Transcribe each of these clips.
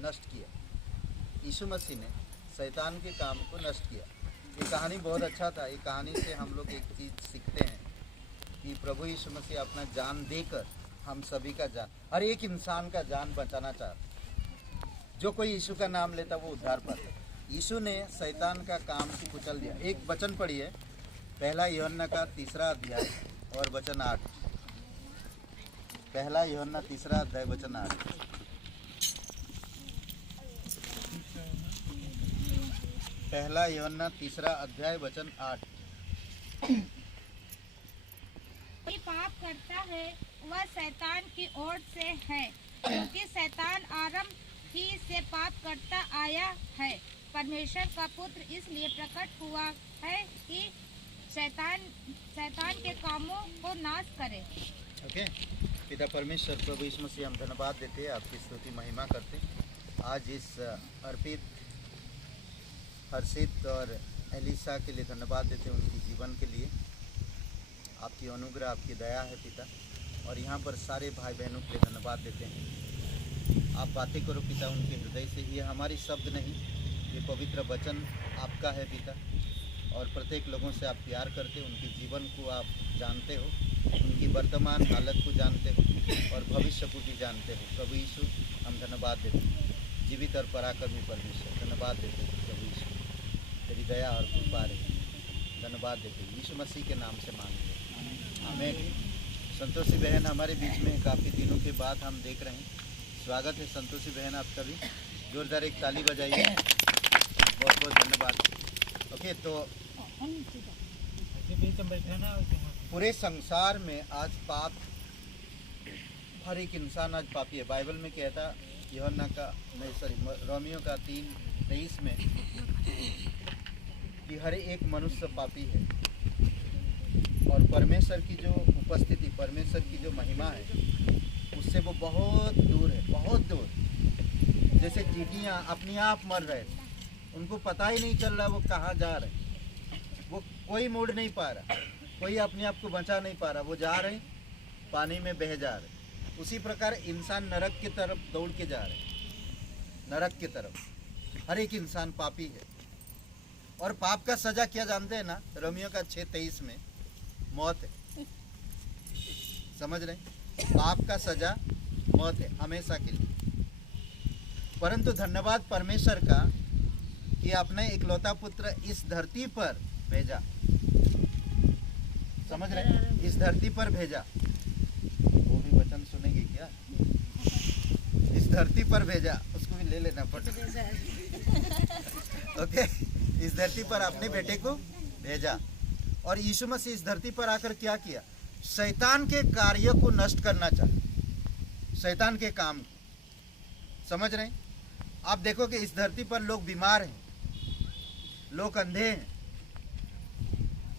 नष्ट किया। यीशु मसीह ने शैतान के काम को नष्ट किया। ये कहानी बहुत अच्छा था। ये कहानी से हम लोग एक चीज़ सीखते हैं कि प्रभु यीशु मसीह अपना जान देकर हम सभी का जान, हर एक इंसान का जान बचाना चाहता। जो कोई यीशु का नाम लेता वो उद्धार पाता। यीशु ने शैतान का काम को कुचल दिया। एक वचन पढ़िए, पहला यूहन्ना का 3 अध्याय और वचन 8। पहला यूहन्ना 3 अध्याय वचन 8। पहला यूहन्ना 3 अध्याय वचन 8। कोई पाप करता है वह शैतान की ओर से है, क्योंकि शैतान आरंभ ही से पाप करता आया है। परमेश्वर का पुत्र इसलिए प्रकट हुआ है कि शैतान के कामों को नाश करे। ओके, पिता परमेश्वर प्रभु यीशु मसीह हम धन्यवाद देते हैं, आपकी स्तुति महिमा करते। आज इस अर्पित, हर्षित और एलिसा के लिए धन्यवाद देते हैं, उनके जीवन के लिए आपकी अनुग्रह, आपकी दया है पिता। और यहाँ पर सारे भाई बहनों के लिए धन्यवाद देते हैं। आप बातें करो पिता उनके हृदय से। ये हमारी शब्द नहीं, ये पवित्र वचन आपका है पिता। और प्रत्येक लोगों से आप प्यार करते हो, उनके जीवन को आप जानते हो, उनकी वर्तमान हालत को जानते हो और भविष्य को भी जानते हो। प्रभु यीशु हम धन्यवाद देते हैं, जीवित और पराक्रमी परमेश्वर धन्यवाद देते हैं। प्रभु यीशु तेरी दया और कृपा रहे, धन्यवाद देते हैं। यीशु मसीह के नाम से मांगते हैं, आमीन। संतोषी बहन हमारे बीच में काफ़ी दिनों के बाद हम देख रहे हैं। स्वागत है संतोषी बहन आपका भी। जोरदार एक ताली बजाइए। बहुत बहुत धन्यवाद। ओके, तो पूरे संसार में आज पाप, हर एक इंसान आज पापी है। बाइबल में कहता यूहन्ना का रोमियो का 3:23 में कि हर एक मनुष्य पापी है और परमेश्वर की जो उपस्थिति, परमेश्वर की जो महिमा है उससे वो बहुत दूर है, बहुत दूर। जैसे चींटियाँ अपने आप मर रहे थे, उनको पता ही नहीं चल रहा वो कहाँ जा रहे, वो कोई मोड़ नहीं पा रहा, कोई अपने आप को बचा नहीं पा रहा, वो जा रहे पानी में बह जा रहे। उसी प्रकार इंसान नरक की तरफ दौड़ के जा रहे, नरक की तरफ। हर एक इंसान पापी है और पाप का सजा क्या जानते हैं ना? रोमियो का 6:23 में मौत है। समझ रहे? पाप का सजा मौत है हमेशा के लिए। परंतु धन्यवाद परमेश्वर का कि अपने इकलौता पुत्र इस धरती पर भेजा। समझ रहे? इस धरती पर भेजा। वो भी वचन सुनेंगे क्या? इस धरती पर भेजा, उसको भी ले लेना पड़ेगा। ओके, इस धरती पर अपने बेटे को भेजा। और यीशु मसीह इस धरती पर आकर क्या किया? शैतान के कार्य को नष्ट करना चाहे, शैतान के काम। समझ रहे हैं? आप देखो कि इस धरती पर लोग बीमार हैं, लोग अंधे हैं,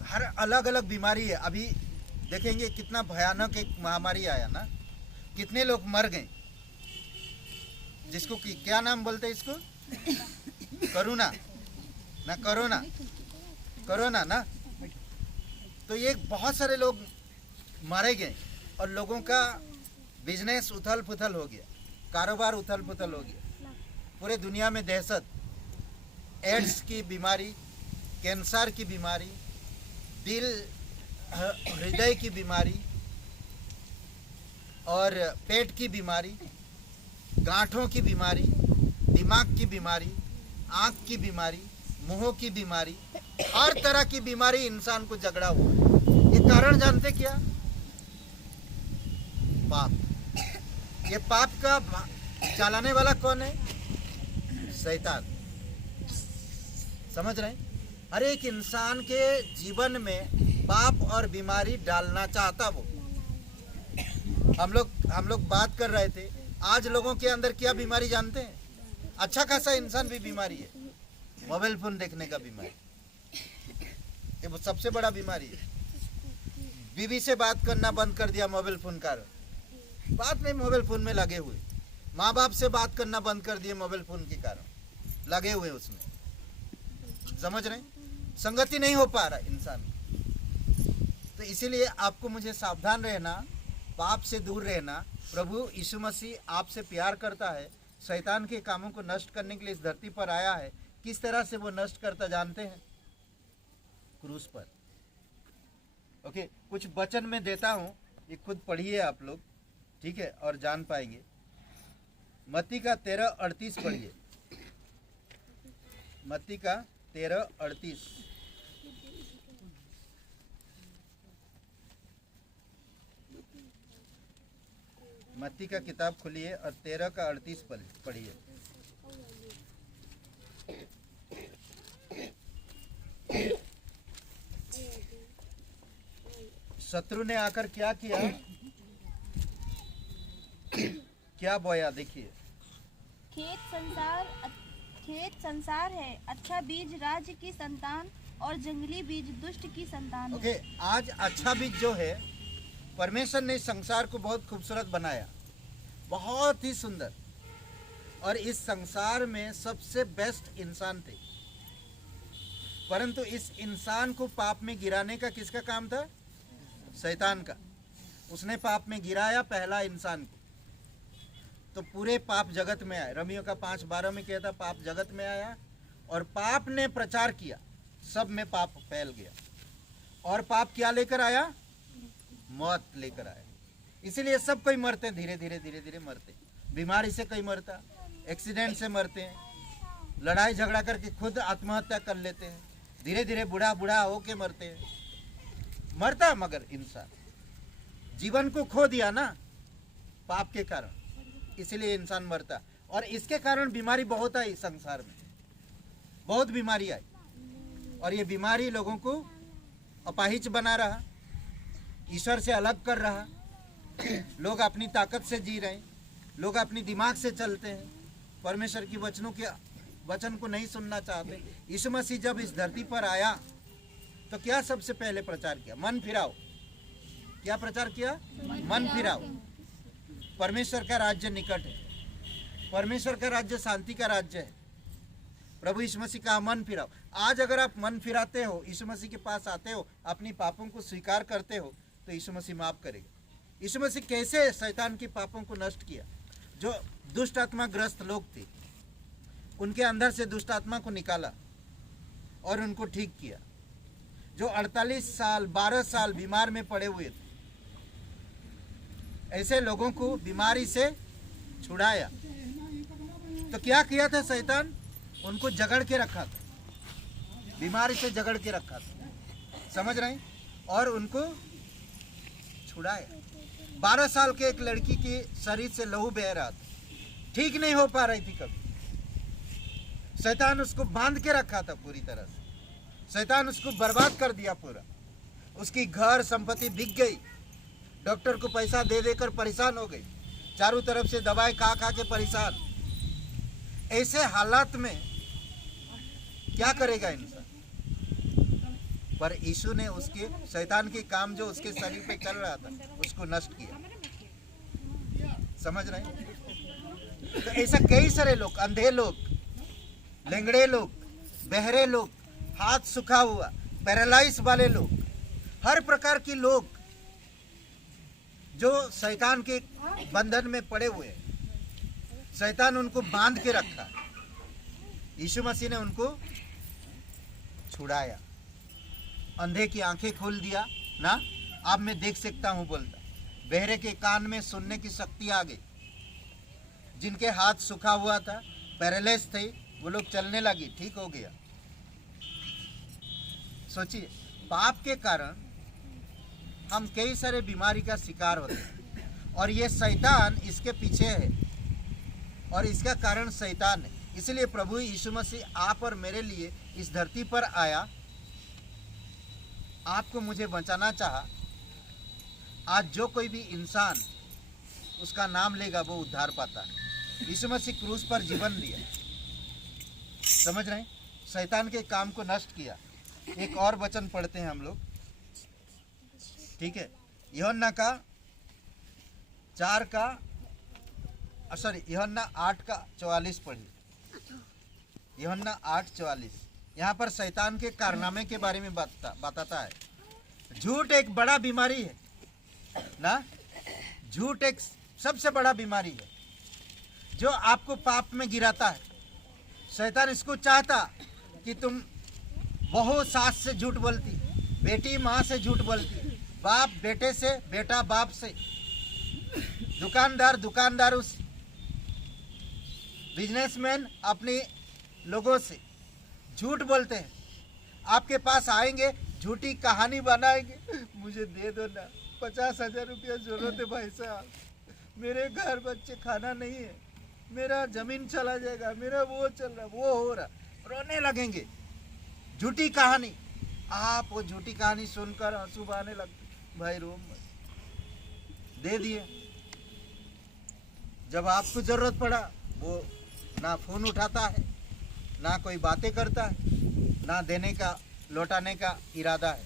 हर अलग अलग बीमारी है। अभी देखेंगे कितना भयानक एक महामारी आया ना, कितने लोग मर गए। जिसको क्या नाम बोलते हैं इसको? करुणा ना, कोरोना ना। तो ये बहुत सारे लोग मारे गए और लोगों का बिजनेस उथल पुथल हो गया, कारोबार उथल पुथल हो गया। पूरे दुनिया में दहशत, एड्स की बीमारी, कैंसर की बीमारी, दिल हृदय की बीमारी और पेट की बीमारी, गांठों की बीमारी, दिमाग की बीमारी, आँख की बीमारी, मुंहों की बीमारी, हर तरह की बीमारी इंसान को झगड़ा हुआ। ये कारण जानते क्या? पाप। ये पाप का चलाने वाला कौन है? शैतान। समझ रहे? हर एक इंसान के जीवन में पाप और बीमारी डालना चाहता वो। हम लोग बात कर रहे थे, आज लोगों के अंदर क्या बीमारी जानते हैं? अच्छा खासा इंसान भी बीमारी है, मोबाइल फोन देखने का बीमारी, ये सबसे बड़ा बीमारी है। बीवी से बात करना बंद कर दिया मोबाइल फोन का, बाद में मोबाइल फोन में लगे हुए। माँ बाप से बात करना बंद कर दिए मोबाइल फोन के कारण, लगे हुए उसमें। समझ रहे? संगति नहीं हो पा रहा इंसान। तो इसीलिए आपको मुझे सावधान रहना, पाप से दूर रहना। प्रभु यीशु मसीह आपसे प्यार करता है, शैतान के कामों को नष्ट करने के लिए इस धरती पर आया है, किस तरह से वो नष्ट करता जानते हैं? क्रूस पर। ओके, कुछ वचन में देता हूं, ये खुद पढ़िए आप लोग, ठीक है, और जान पाएंगे। मत्ती का 13:38 पढ़िए। मत्ती का 13:38। मत्ती का किताब खोलिए और 13 का 38 पढ़िए। शत्रु ने आकर क्या किया, क्या बोया? देखिए, खेत संसार है, अच्छा बीज राज्य की संतान और जंगली बीज दुष्ट की संतान ओके, आज अच्छा बीज जो है, परमेश्वर ने संसार को बहुत खूबसूरत बनाया, बहुत ही सुंदर, और इस संसार में सबसे बेस्ट इंसान थे। परंतु इस इंसान को पाप में गिराने का किसका काम था? शैतान का। उसने पाप में गिराया पहला इंसान को, तो पूरे पाप जगत में आए। रोमियो का 5:12 में कहता, पाप जगत में आया और पाप ने प्रचार किया, सब में पाप फैल गया। और पाप क्या लेकर आया? मौत लेकर आया। इसीलिए सब कोई मरते हैं, धीरे धीरे धीरे धीरे मरते। बीमारी से कोई मरता, एक्सीडेंट से मरते हैं, लड़ाई झगड़ा करके खुद आत्महत्या कर लेते हैं, धीरे धीरे बूढ़ा बूढ़ा होके मरते हैं। मरता मगर इंसान जीवन को खो दिया ना पाप के कारण, इसलिए इंसान मरता। और इसके कारण बीमारी बहुत आई संसार में, बहुत बीमारी आई, और ये बीमारी लोगों को अपाहिज बना रहा, ईश्वर से अलग कर रहा। लोग अपनी ताकत से जी रहे हैं, लोग अपनी दिमाग से चलते हैं, परमेश्वर की वचन को नहीं सुनना चाहते। यीशु मसीह जब इस धरती पर आया तो क्या सबसे पहले प्रचार किया? मन फिराओ। क्या प्रचार किया? मन फिराओ। परमेश्वर का राज्य निकट है, परमेश्वर का राज्य शांति का राज्य है। प्रभु यीशु मसीह का मन फिराओ। आज अगर आप मन फिराते हो, यीशु मसीह के पास आते हो, अपनी पापों को स्वीकार करते हो, तो यीशु मसीह माफ करेगा। यीशु मसीह कैसे शैतान के पापों को नष्ट किया? जो दुष्ट आत्मा ग्रस्त लोग थे, उनके अंदर से दुष्ट आत्मा को निकाला और उनको ठीक किया। जो 48 साल 12 साल बीमार में पड़े हुए थे, ऐसे लोगों को बीमारी से छुड़ाया। तो क्या किया था शैतान? उनको जकड़ के रखा था, बीमारी से जकड़ के रखा था, समझ रहे हैं? और उनको छुड़ाया। 12 साल के एक लड़की के शरीर से लहू बह रहा था, ठीक नहीं हो पा रही थी कभी। शैतान उसको बांध के रखा था पूरी तरह से, शैतान उसको बर्बाद कर दिया पूरा। उसकी घर संपत्ति बिक गई, डॉक्टर को पैसा दे देकर परेशान हो गई, चारों तरफ से दवाई खा खा के परेशान। ऐसे हालात में क्या करेगा इंसान? पर यीशु ने उसके शैतान के काम जो उसके शरीर पे चल रहा था उसको नष्ट किया। समझ रहे हैं? तो ऐसा कई सारे लोग, अंधे लोग, लेंगड़े लोग, बहरे लोग, हाथ सूखा हुआ, पैरालाइज वाले लोग, हर प्रकार के लोग जो शैतान के बंधन में पड़े हुए हैं, शैतान उनको बांध के रखा। यीशु मसीह ने उनको छुड़ाया, अंधे की आंखें खोल दिया ना, अब मैं देख सकता हूं बोलता। बहरे के कान में सुनने की शक्ति आ गई, जिनके हाथ सूखा हुआ था, पैरालाइज थे, वो लोग चलने लगी, ठीक हो गया। सोचिए, पाप के कारण हम कई सारे बीमारी का शिकार होते हैं, और ये शैतान इसके पीछे है, और इसका कारण शैतान है। इसलिए प्रभु यीशु मसीह आप और मेरे लिए इस धरती पर आया, आपको मुझे बचाना चाहा। आज जो कोई भी इंसान उसका नाम लेगा वो उद्धार पाता है। यीशु मसीह क्रूस पर जीवन दिया, समझ रहे हैं? शैतान के काम को नष्ट किया। एक और वचन पढ़ते हैं हम लोग, ठीक है? यूहन्ना 8:44 पढ़िए। यूहन्ना 8:44। यहाँ पर शैतान के कारनामे के बारे में बताता है। झूठ एक बड़ा बीमारी है ना, झूठ एक सबसे बड़ा बीमारी है जो आपको पाप में गिराता है। शैतान इसको चाहता कि तुम बहू सास से झूठ बोलती, बेटी माँ से झूठ बोलती, बाप बेटे से, बेटा बाप से, दुकानदार उस बिजनेसमैन अपने लोगों से झूठ बोलते हैं। आपके पास आएंगे, झूठी कहानी बनाएंगे, मुझे दे दो ना, 50,000 रुपया जरूरत है भाई साहब, मेरे घर बच्चे खाना नहीं है, मेरा जमीन चला जाएगा, मेरा वो चल रहा, वो हो रहा, रोने लगेंगे। झूठी कहानी, आप वो झूठी कहानी सुनकर आंसू बहाने लगते, भाई रो मत। दे दिए। जब आपको जरूरत पड़ा वो ना फोन उठाता है, ना कोई बातें करता है, ना देने का लौटाने का इरादा है।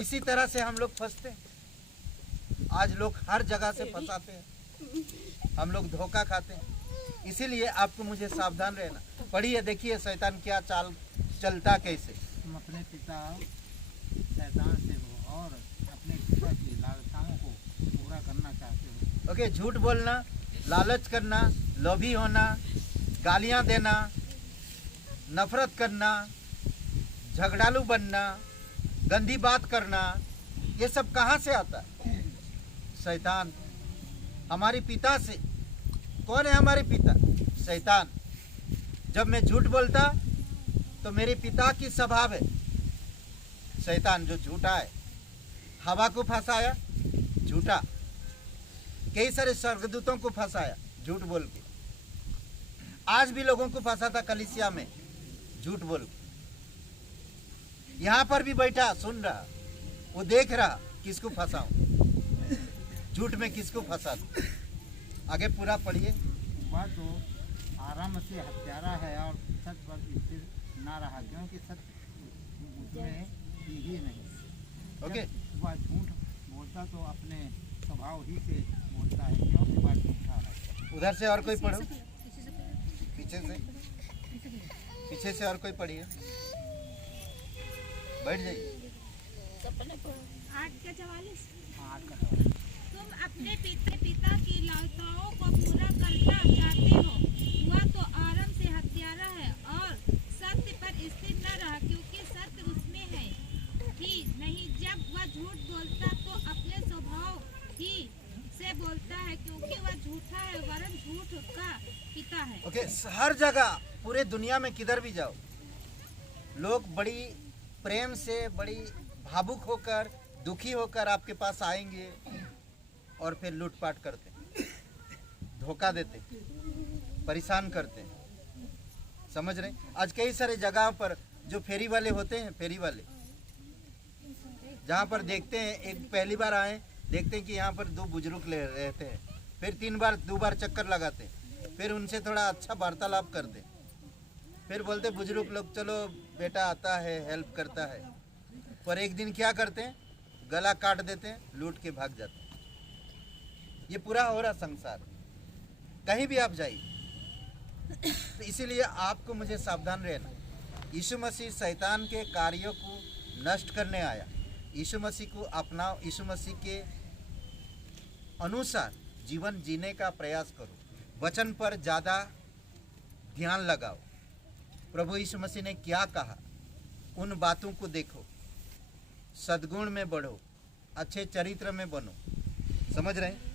इसी तरह से हम लोग फंसते हैं। आज लोग हर जगह से फंसाते हैं, हम लोग धोखा खाते हैं। इसीलिए आपको मुझे सावधान रहना। पढ़िए, देखिए शैतान क्या चाल चलता कैसे। तुम अपने पिता शैतान से हो और अपने पिता की लालसाओं को पूरा करना चाहते हो। ओके, झूठ बोलना, लालच करना, लोभी होना, गालियां देना, नफरत करना, झगड़ालू बनना, गंदी बात करना, ये सब कहाँ से आता है? शैतान। हमारे पिता से। कौन है हमारे पिता? शैतान। जब मैं झूठ बोलता तो मेरे पिता की स्वभाव है शैतान, जो झूठा है। हवा को फंसाया, झूठा। कई सारे स्वर्गदूतों को फंसाया झूठ बोल के। आज भी लोगों को फंसाता कलीसिया में झूठ बोल के। यहाँ पर भी बैठा सुन रहा, वो देख रहा किसको फंसाऊं, झूठ में किसको फंसा दूं। आगे पूरा पढ़िए। वह तो आराम से हत्यारा है और सच पर स्थिर न रहा, क्योंकि सत्य उसमें ही नहीं। ओके, जब वह झूठ बोलता तो अपने स्वभाव ही से बोलता है, क्योंकि वह झूठा है। उधर से और कोई पढ़ो, पीछे से और कोई पढ़िए। बैठ जाइए। 8:44। आठ का सवाल। तुम अपने पिता की लालसाओं को पूरा करना चाहते हो। वह तो आराम से हत्यारा है और सत्य पर स्थिर न रहा, क्योंकि सत्य उसमें है ही नहीं। जब वह झूठ बोलता तो अपने स्वभाव ही से बोलता है, क्योंकि वह झूठा है, वरन झूठ का पिता है। ओके, हर जगह पूरे दुनिया में किधर भी जाओ, लोग बड़ी प्रेम से, बड़ी भावुक होकर, दुखी होकर आपके पास आएंगे और फिर लूटपाट करते, धोखा देते, परेशान करते। समझ रहे? आज कई सारे जगह पर जो फेरी वाले होते हैं, फेरी वाले, जहाँ पर देखते हैं, एक पहली बार आए, देखते हैं कि यहाँ पर 2 बुजुर्ग ले रहते हैं, फिर 2 बार चक्कर लगाते, फिर उनसे थोड़ा अच्छा वार्तालाप करते, फिर बोलते बुजुर्ग लोग चलो बेटा आता है, हेल्प करता है। पर एक दिन क्या करते हैं, गला काट देते हैं, लूट के भाग जाते हैं। ये पूरा हो रहा संसार, कहीं भी आप जाइए। तो इसीलिए आपको मुझे सावधान रहना। यीशु मसीह शैतान के कार्यों को नष्ट करने आया। यीशु मसीह को अपनाओ, यीशु मसीह के अनुसार जीवन जीने का प्रयास करो, वचन पर ज़्यादा ध्यान लगाओ। प्रभु यीशु मसीह ने क्या कहा, उन बातों को देखो, सद्गुण में बढ़ो, अच्छे चरित्र में बनो। समझ रहे हैं?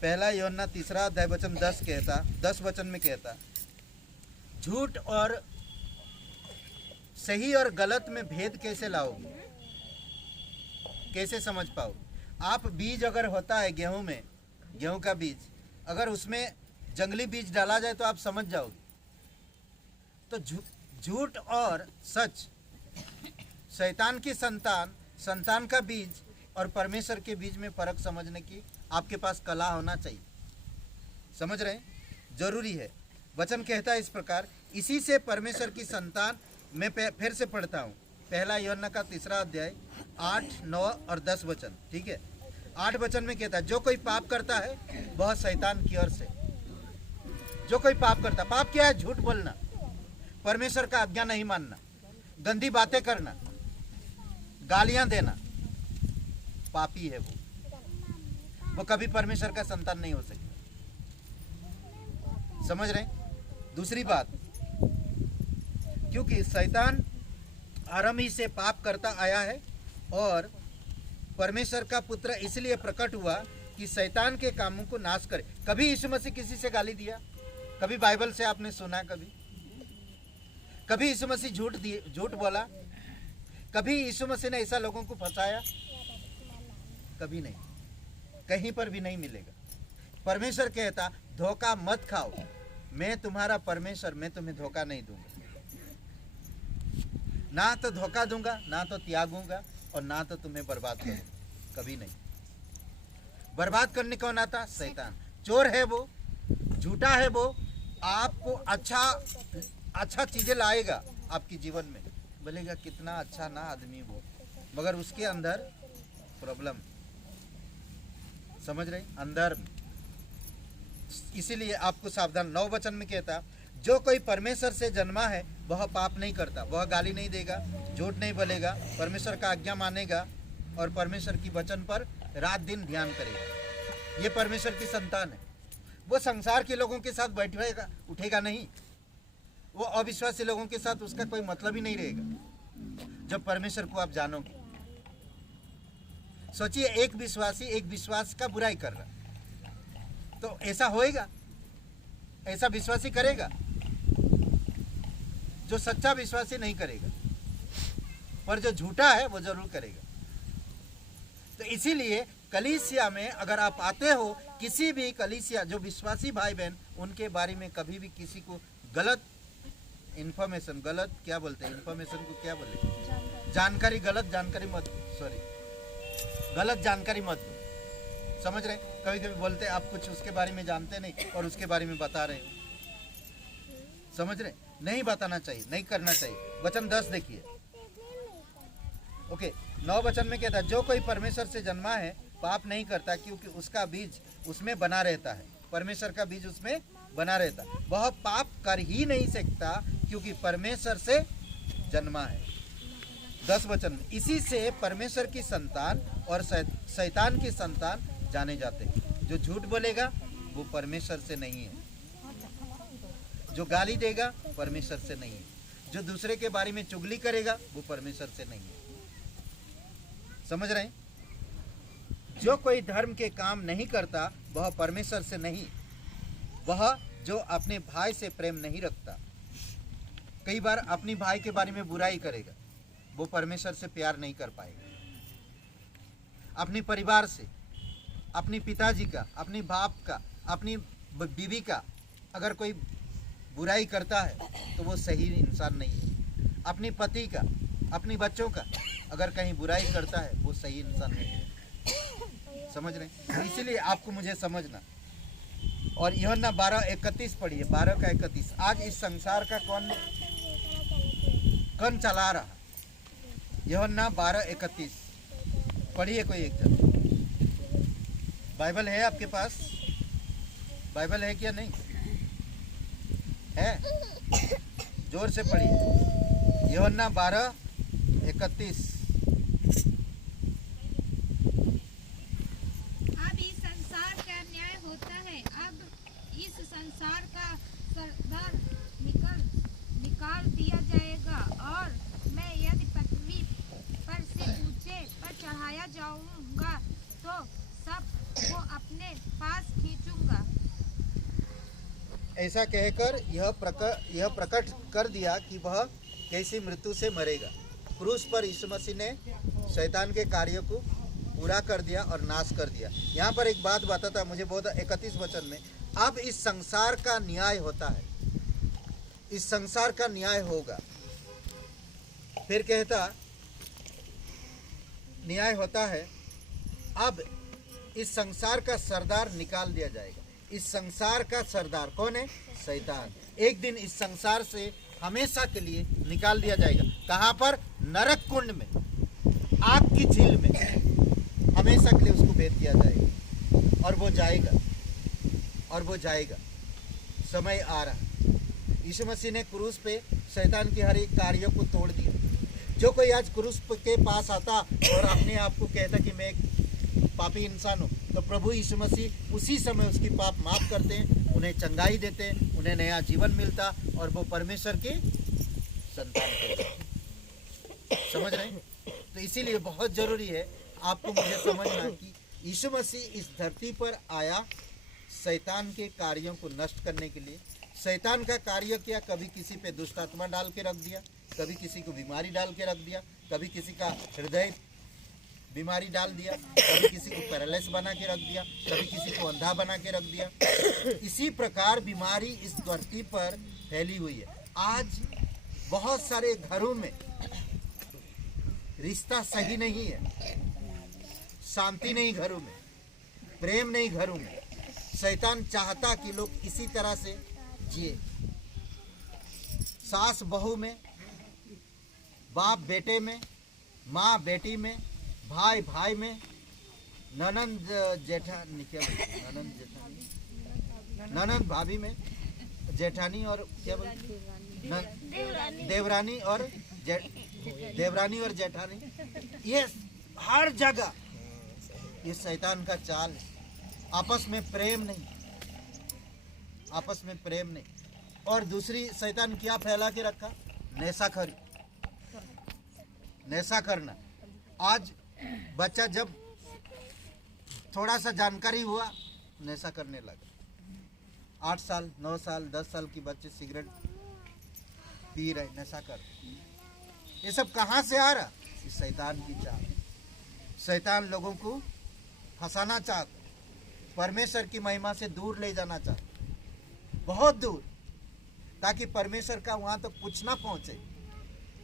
1 यूहन्ना 3 अध्याय वचन 10 वचन में कहता, झूठ और सही और गलत में भेद कैसे लाओगे, कैसे समझ पाओ? आप बीज अगर होता है गेहूं में, गेहूं का बीज, अगर उसमें जंगली बीज डाला जाए तो आप समझ जाओगे। तो झूठ और सच, शैतान की संतान का बीज और परमेश्वर के बीज में फर्क समझने की आपके पास कला होना चाहिए। समझ रहे हैं? जरूरी है। वचन कहता है इस प्रकार, इसी से परमेश्वर की संतान, मैं फिर से पढ़ता हूँ, 1 यूहन्ना का 3 अध्याय 8, 9 और 10 वचन। ठीक है, 8 वचन में कहता है, जो कोई पाप करता है वह शैतान की ओर से। जो कोई पाप करता, पाप क्या है? झूठ बोलना, परमेश्वर का आज्ञा नहीं मानना, गंदी बातें करना, गालियां देना, पापी है वो कभी परमेश्वर का संतान नहीं हो सकता। समझ रहे हैं? दूसरी बात, क्योंकि शैतान आरंभ ही से पाप करता आया है और परमेश्वर का पुत्र इसलिए प्रकट हुआ कि शैतान के कामों को नाश करे। कभी यीशु मसीह किसी से गाली दिया? कभी बाइबल से आपने सुना? कभी यीशु मसीह झूठ बोला? कभी यीशु मसीह ने ऐसा लोगों को फंसाया? कभी नहीं, कहीं पर भी नहीं मिलेगा। परमेश्वर कहता धोखा मत खाओ, मैं तुम्हारा परमेश्वर, मैं तुम्हें धोखा नहीं दूंगा। ना तो धोखा दूंगा, ना तो त्यागूंगा, और ना तो तुम्हें बर्बाद करूंगा। कभी नहीं। बर्बाद करने कौन आता? शैतान। चोर है वो, झूठा है वो, आपको अच्छा चीजें लाएगा आपके जीवन में, बोलेगा कितना अच्छा ना आदमी वो, मगर उसके अंदर प्रॉब्लम, समझ रहे? अंदर। इसीलिए आपको सावधान। 9 वचन में कहता जो कोई परमेश्वर से जन्मा है वह पाप नहीं करता, वह गाली नहीं देगा, झूठ नहीं बोलेगा, परमेश्वर का आज्ञा मानेगा और परमेश्वर की वचन पर रात दिन ध्यान करेगा। ये परमेश्वर की संतान है। वो संसार के लोगों के साथ बैठेगा उठेगा नहीं, वो अविश्वासी लोगों के साथ उसका कोई मतलब ही नहीं रहेगा जब परमेश्वर को आप जानोगे। सोचिए, एक विश्वासी एक विश्वास का बुराई कर रहा, तो ऐसा होएगा? ऐसा विश्वासी करेगा? जो सच्चा विश्वासी नहीं करेगा, पर जो झूठा है वो जरूर करेगा। तो इसीलिए कलीसिया में अगर आप आते हो, किसी भी कलीसिया जो विश्वासी भाई बहन, उनके बारे में कभी भी किसी को गलत इन्फॉर्मेशन, गलत क्या बोलते हैं, इन्फॉर्मेशन को क्या बोलते, जानकारी, गलत जानकारी मत, गलत जानकारी मत दो। समझ रहे? कभी कभी बोलते आप कुछ उसके बारे में जानते नहीं और उसके बारे में बता रहे हो। समझ रहे? नहीं बताना चाहिए, नहीं करना चाहिए। वचन 10 देखिए। ओके, 9 वचन में कहता जो कोई परमेश्वर से जन्मा है पाप नहीं करता, क्योंकि उसका बीज उसमें बना रहता है। परमेश्वर का बीज उसमें बना रहता, वह पाप कर ही नहीं सकता क्योंकि परमेश्वर से जन्मा है। 10 वचन में इसी से परमेश्वर की संतान और शैतान की संतान जाने जाते हैं। जो झूठ बोलेगा वो परमेश्वर से नहीं है, जो गाली देगा परमेश्वर से नहीं है, जो दूसरे के बारे में चुगली करेगा वो परमेश्वर से नहीं है। समझ रहे हैं? जो कोई धर्म के काम नहीं करता वह परमेश्वर से नहीं, वह जो अपने भाई से प्रेम नहीं रखता, कई बार अपनी भाई के बारे में बुराई करेगा, वो परमेश्वर से प्यार नहीं कर पाएगा। अपने परिवार से, अपनी पिताजी का, अपनी बाप का, अपनी बीवी का अगर कोई बुराई करता है तो वो सही इंसान नहीं है। अपने पति का, अपने बच्चों का अगर कहीं बुराई करता है वो सही इंसान नहीं है। समझ रहे? तो इसीलिए आपको मुझे समझना। और यूहन्ना 12:31 पढ़िए, 12 का 31। आज इस संसार का कौन चला रहा? यूहन्ना 12:31 पढ़िए कोई एक जन। बाइबल है आपके पास? बाइबल है क्या? नहीं है? जोर से पढ़िए। यूहन्ना 12:31। अब इस संसार का न्याय होता है, अब इस संसार का सरदार निकाल दिया जाएगा और मैं यदि पृथ्वी पर से ऊंचे पर चढ़ाया जाऊंगा तो सबको अपने पास खींचूंगा। ऐसा कहकर यह प्रकट कर दिया कि वह कैसी मृत्यु से मरेगा। क्रूस पर यीशु मसीह ने शैतान के कार्यों को पूरा कर दिया और नाश कर दिया। यहाँ पर एक बात बताता मुझे बहुत, 31 वचन में, अब इस संसार का न्याय होता है, इस संसार का न्याय होगा। फिर कहता न्याय होता है, अब इस संसार का सरदार निकाल दिया जाएगा। इस संसार का सरदार कौन है? शैतान। एक दिन इस संसार से हमेशा के लिए निकाल दिया जाएगा। कहाँ पर? नरक कुंड में, आग की झील में हमेशा के लिए उसको भेज दिया जाएगा। और वो जाएगा, और वो जाएगा। समय आ रहा। यीशु मसीह ने क्रूस पे शैतान की हर एक कार्यों को तोड़ दिया। जो कोई आज क्रूस के पास आता और अपने आप को कहता कि मैं एक पापी इंसान हूँ, तो प्रभु यीशु मसीह उसी समय उसकी पाप माफ करते हैं, उन्हें चंगाई देते, उन्हें नया जीवन मिलता और वो परमेश्वर की संतान कहलाते। समझ रहे हैं? तो इसीलिए बहुत जरूरी है आपको मुझे समझना कि यीशु मसीह इस धरती पर आया शैतान के कार्यों को नष्ट करने के लिए। शैतान का कार्य क्या? कभी किसी पे दुष्ट आत्मा डाल के रख दिया, कभी किसी को बीमारी डाल के रख दिया, कभी किसी का हृदय बीमारी डाल दिया, कभी किसी को पैरालाइज बना के रख दिया, कभी किसी को अंधा बना के रख दिया। इसी प्रकार बीमारी इस धरती पर फैली हुई है। आज बहुत सारे घरों में रिश्ता सही नहीं है, शांति नहीं घरों में, प्रेम नहीं घरों में। शैतान चाहता कि लोग इसी तरह से जिए। सास बहू में, बाप बेटे में, माँ बेटी में, भाई भाई में, ननंद जेठानी, क्या बोलते हैं? ननंद जेठानी, ननंद भाभी में, जेठानी और क्या बोलते हैं? देवरानी और देवरानी और जेठानी। ये हर जगह ये शैतान का चाल है। आपस में प्रेम नहीं, आपस में प्रेम नहीं। और दूसरी शैतान क्या फैला के रखा? नशाखोरी, नशा करना। आज बच्चा जब थोड़ा सा जानकारी हुआ नशा करने लगा। 8 साल 9 साल 10 साल की बच्चे सिगरेट पी रहे, नशा कर रहे। ये सब कहाँ से आ रहा? इस शैतान की चाल। शैतान लोगों को फंसाना चाहता, परमेश्वर की महिमा से दूर ले जाना चाहता, बहुत दूर, ताकि परमेश्वर का वहाँ तक कुछ ना पहुँचे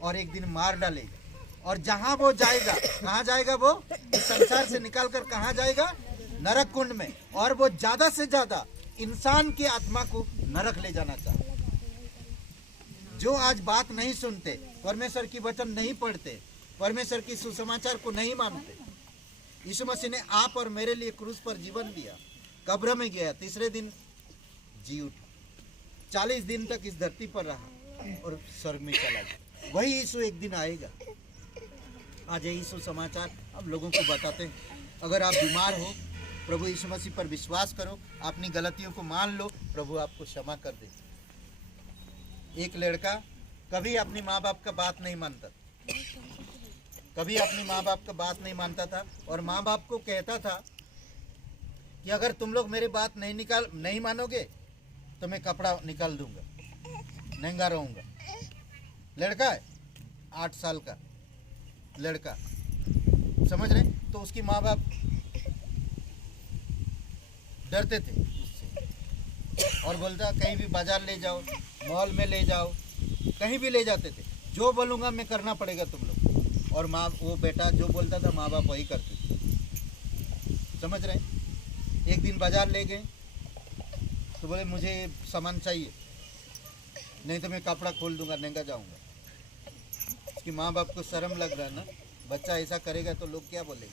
और एक दिन मार डालेगा। और जहाँ वो जाएगा, कहाँ जाएगा? वो इस संसार से निकालकर कहाँ जाएगा? नरक कुंड में। और वो ज्यादा से ज्यादा इंसान की आत्मा को नरक ले जाना चाहता। जो आज बात नहीं सुनते, परमेश्वर की वचन नहीं पढ़ते, परमेश्वर की सुसमाचार को नहीं मानते। यीशु मसीह ने आप और मेरे लिए क्रूस पर जीवन दिया, कब्र में गया, तीसरे दिन जी उठा, 40 दिन तक इस धरती पर रहा और स्वर्ग में चला गया। वही यीशु एक दिन आएगा। आज यीशु समाचार हम लोगों को बताते हैं। अगर आप बीमार हो, प्रभु यीशु मसीह पर विश्वास करो, अपनी गलतियों को मान लो, प्रभु आपको क्षमा कर दे। एक लड़का कभी अपनी माँ बाप का बात नहीं मानता, कभी अपनी माँ बाप का बात नहीं मानता था और माँ बाप को कहता था कि अगर तुम लोग मेरी बात नहीं मानोगे तो मैं कपड़ा निकाल दूंगा, नंगा रहूंगा। लड़का है 8 साल का लड़का, समझ रहे? तो उसकी माँ बाप डरते थे उससे और बोलता कहीं भी बाजार ले जाओ, मॉल में ले जाओ, कहीं भी ले जाते थे। जो बोलूँगा मैं करना पड़ेगा तुम लोग। और माँ, वो बेटा जो बोलता था माँ बाप वही करते थे। समझ रहे? एक दिन बाजार ले गए तो बोले मुझे सामान चाहिए, नहीं तो मैं कपड़ा खोल दूंगा, नंगा जाऊंगा। उसकी माँ बाप को शर्म लग रहा है ना, बच्चा ऐसा करेगा तो लोग क्या बोलेंगे,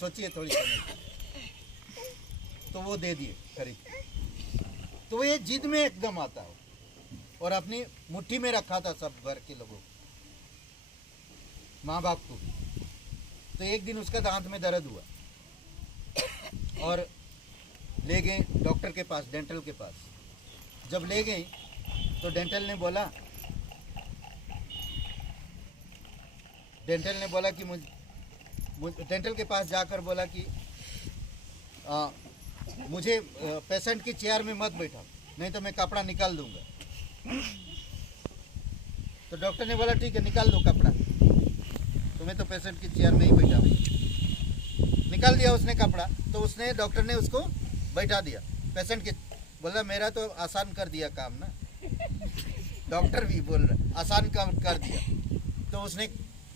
सोचिए थोड़ी समय। तो वो दे दिए खरीद। तो वो ये जिद में एकदम आता हो और अपनी मुट्ठी में रखा था सब घर के लोगों, माँ बाप को। तो एक दिन उसका दांत में दर्द हुआ और ले गए डॉक्टर के पास, डेंटल के पास। जब ले गए तो डेंटल ने बोला कि डेंटल के पास जाकर बोला कि मुझे पेशेंट की चेयर में मत बैठा, नहीं तो मैं कपड़ा निकाल दूंगा। तो डॉक्टर ने बोला ठीक है निकाल दो कपड़ा, तुम्हें तो पेशेंट की चेयर में ही बैठा। निकाल दिया उसने कपड़ा। तो उसने, डॉक्टर ने उसको बैठा दिया पेशेंट के। बोला मेरा तो आसान कर दिया काम ना, डॉक्टर भी बोल रहा आसान काम कर दिया। तो उसने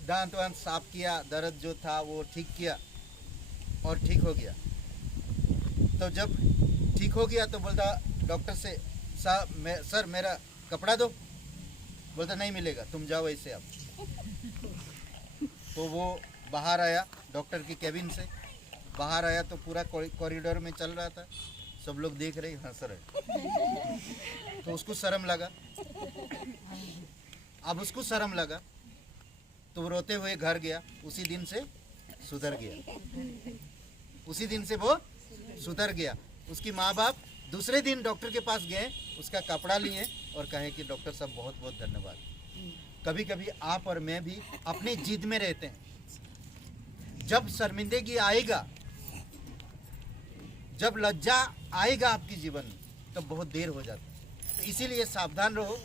दांत वांत साफ किया, दर्द जो था वो ठीक किया और ठीक हो गया। तो जब ठीक हो गया तो बोलता डॉक्टर से सर मेरा कपड़ा दो। बोलता नहीं मिलेगा, तुम जाओ ऐसे अब। तो वो बाहर आया, डॉक्टर की केबिन से बाहर आया तो पूरा कॉरिडोर में चल रहा था, सब लोग देख रहे, हंस रहे। तो उसको शर्म लगा। अब उसको शर्म लगा तो वो रोते हुए घर गया। उसी दिन से सुधर गया, उसी दिन से वो सुधर गया। उसकी माँ बाप दूसरे दिन डॉक्टर के पास गए, उसका कपड़ा लिए और कहे कि डॉक्टर साहब बहुत बहुत धन्यवाद। कभी कभी आप और मैं भी अपनी जिद में रहते हैं। जब शर्मिंदगी आएगा, जब लज्जा आएगा आपके जीवन में, तब बहुत देर हो जाता है। तो इसीलिए सावधान रहो,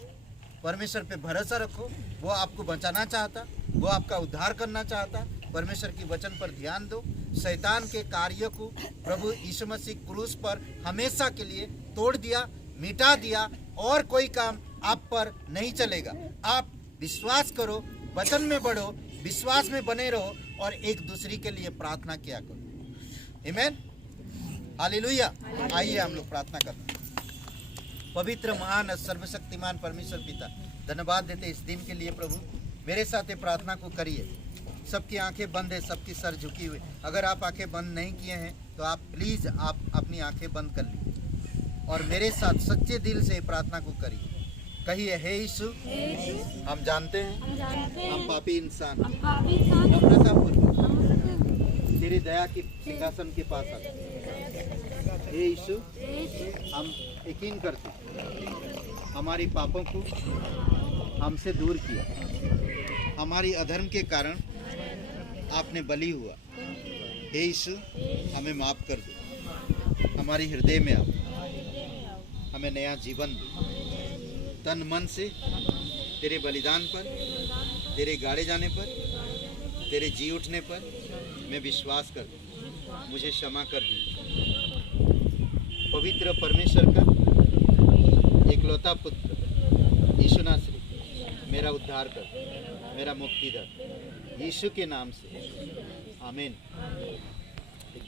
परमेश्वर पे भरोसा रखो। वो आपको बचाना चाहता, वो आपका उद्धार करना चाहता। परमेश्वर की वचन पर ध्यान दो। शैतान के कार्य को प्रभु यीशु मसीह क्रूस पर हमेशा के लिए तोड़ दिया, मिटा दिया, और कोई काम आप पर नहीं चलेगा। आप विश्वास करो, वचन में बढ़ो, विश्वास में बने रहो और एक दूसरे के लिए प्रार्थना किया करो। आमीन, हालेलुया। आइए हम लोग प्रार्थना करते हैं। पवित्र, महान और सर्वशक्तिमान परमेश्वर पिता, धन्यवाद देते इस दिन के लिए। प्रभु मेरे साथ ये प्रार्थना को करिए। सबकी आंखें बंद है, सबकी सर झुकी हुई। अगर आप आंखें बंद नहीं किए हैं तो आप प्लीज़ आप अपनी आंखें बंद कर लीजिए और मेरे साथ सच्चे दिल से प्रार्थना को करिए। कहिए, हे यीशु, हम जानते हैं हम पापी इंसान नम्रतापूर्वक तेरी दया की सिंहासन के पास आते हैं। हे यीशु, हम यकीन करते हैं हमारी पापों को हमसे दूर किया, हमारी अधर्म के कारण आपने बलि हुआ। हे यीशु, हमें माफ़ कर दो, हमारी हृदय में आओ, हमें नया जीवन दो। तन मन से तेरे बलिदान पर, तेरे गाड़े जाने पर, तेरे जी उठने पर मैं विश्वास कर दूँ। मुझे क्षमा कर दी। पवित्र परमेश्वर का एकलौता पुत्र यीशु नासरी मेरा उद्धार कर, मेरा मुक्तिदाता, यीशु के नाम से, आमीन।